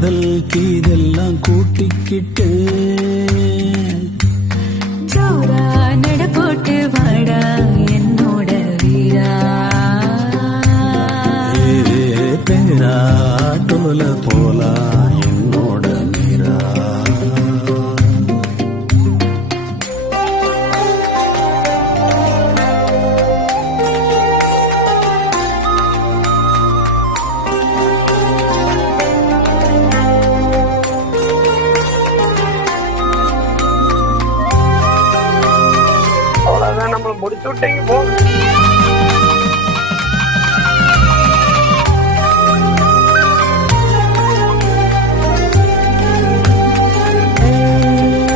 காதல் கீதெல்லாம் கூட்டிக்கிட்டு ஜோரா நட போட்டு வாடா என்னோட வீரா. பேரா டோல போலா என்னோட மீரா. அவ்வளவுதான், நம்ம முடிச்சு விட்டீங்க போ.